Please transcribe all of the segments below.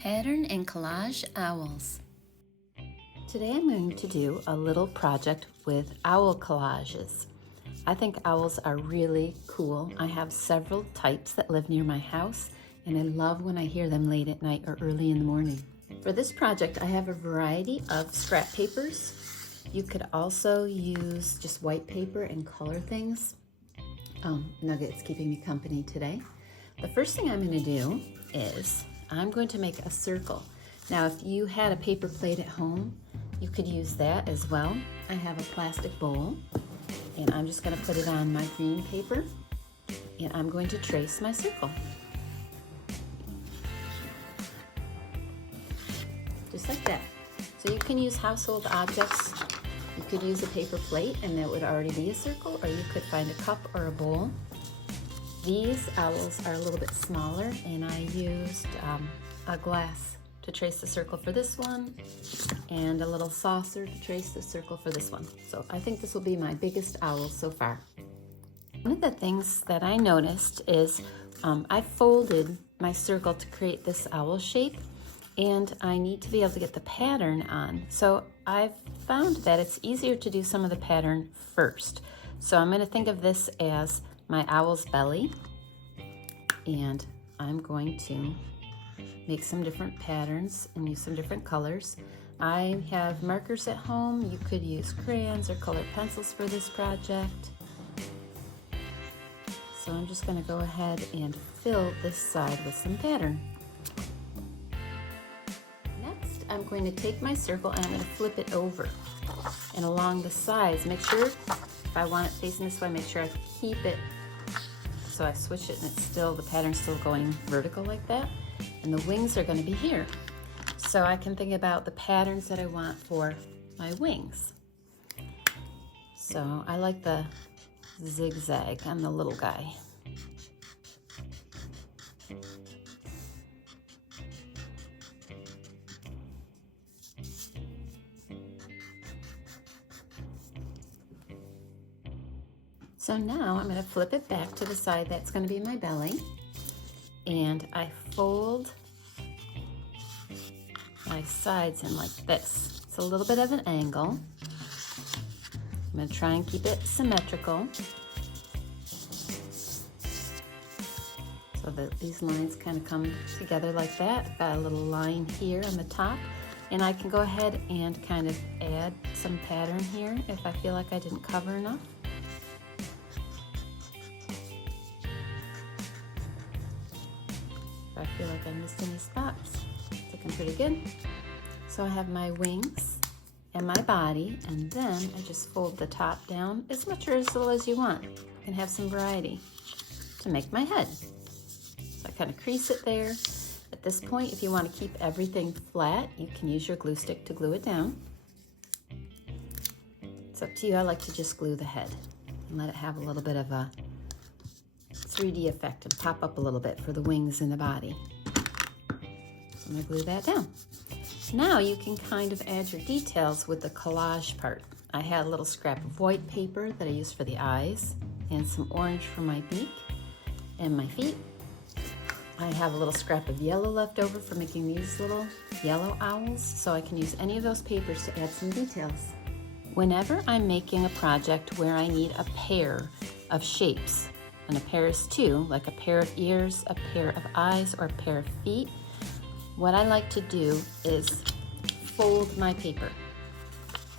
Pattern and collage owls. Today I'm going to do a little project with owl collages. I think owls are really cool. I have several types that live near my house, and I love when I hear them late at night or early in the morning. For this project, I have a variety of scrap papers. You could also use just white paper and color things. Nugget's keeping me company today. The first thing I'm going to do is I'm going to make a circle. Now, if you had a paper plate at home, you could use that as well. I have a plastic bowl, and I'm just going to put it on my green paper, and I'm going to trace my circle. Just like that. So you can use household objects. You could use a paper plate, and that would already be a circle, or you could find a cup or a bowl. These owls are a little bit smaller, and I used a glass to trace the circle for this one, and a little saucer to trace the circle for this one. So I think this will be my biggest owl so far. One of the things that I noticed is I folded my circle to create this owl shape, and I need to be able to get the pattern on. So I've found that it's easier to do some of the pattern first. So I'm going to think of this as my owl's belly, and I'm going to make some different patterns and use some different colors. I have markers at home. You could use crayons or colored pencils for this project. So I'm just going to go ahead and fill this side with some pattern. Next, I'm going to take my circle and I'm going to flip it over. And along the sides, make sure, if I want it facing this way, make sure I keep it so I switch it and it's still, the pattern's still going vertical like that. And the wings are going to be here. So I can think about the patterns that I want for my wings. So I like the zigzag on the little guy. So now I'm going to flip it back to the side that's going to be my belly, and I fold my sides in like this. It's a little bit of an angle. I'm going to try and keep it symmetrical so that these lines kind of come together like that. I've got a little line here on the top, and I can go ahead and kind of add some pattern here if I feel like I didn't cover enough. I feel like I missed any spots. It's looking pretty good. So I have my wings and my body, and then I just fold the top down as much or as little as you want. You can have some variety to make my head. So I kind of crease it there. At this point, if you want to keep everything flat, you can use your glue stick to glue it down. It's up to you. I like to just glue the head and let it have a little bit of a 3D effect and pop up a little bit for the wings and the body. So I'm going to glue that down. Now you can kind of add your details with the collage part. I had a little scrap of white paper that I used for the eyes and some orange for my beak and my feet. I have a little scrap of yellow left over for making these little yellow owls, so I can use any of those papers to add some details. Whenever I'm making a project where I need a pair of shapes, and a pair is two, like a pair of ears, a pair of eyes, or a pair of feet, what I like to do is fold my paper.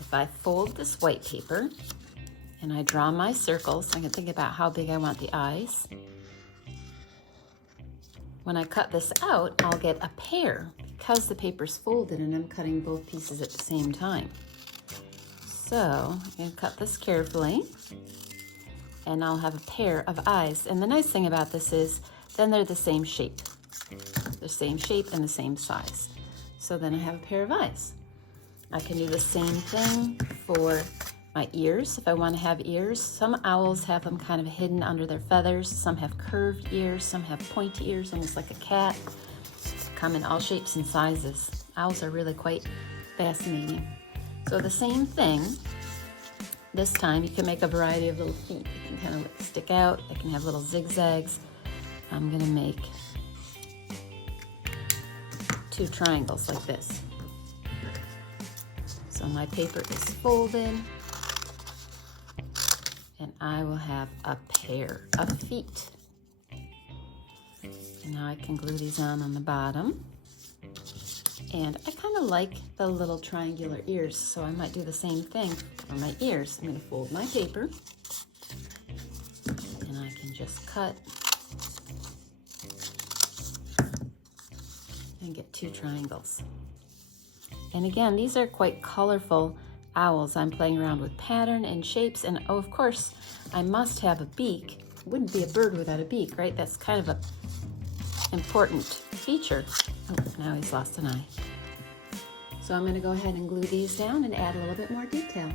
If I fold this white paper and I draw my circles, I can think about how big I want the eyes. When I cut this out, I'll get a pair because the paper's folded and I'm cutting both pieces at the same time. So I'm going to cut this carefully, and I'll have a pair of eyes. And the nice thing about this is then they're the same shape. The same shape and the same size. So then I have a pair of eyes. I can do the same thing for my ears if I want to have ears. Some owls have them kind of hidden under their feathers. Some have curved ears. Some have pointy ears, almost like a cat. Come in all shapes and sizes. Owls are really quite fascinating. So the same thing. This time you can make a variety of little feet. They can kind of stick out. They can have little zigzags. I'm going to make two triangles like this. So my paper is folded, and I will have a pair of feet. And now I can glue these on the bottom. And I kind of like the little triangular ears, so I might do the same thing for my ears. I'm going to fold my paper, and I can just cut and get two triangles. And again, these are quite colorful owls. I'm playing around with pattern and shapes, and oh, of course, I must have a beak. It wouldn't be a bird without a beak, right? That's kind of a important feature. Oh, now he's lost an eye. So I'm going to go ahead and glue these down and add a little bit more detail.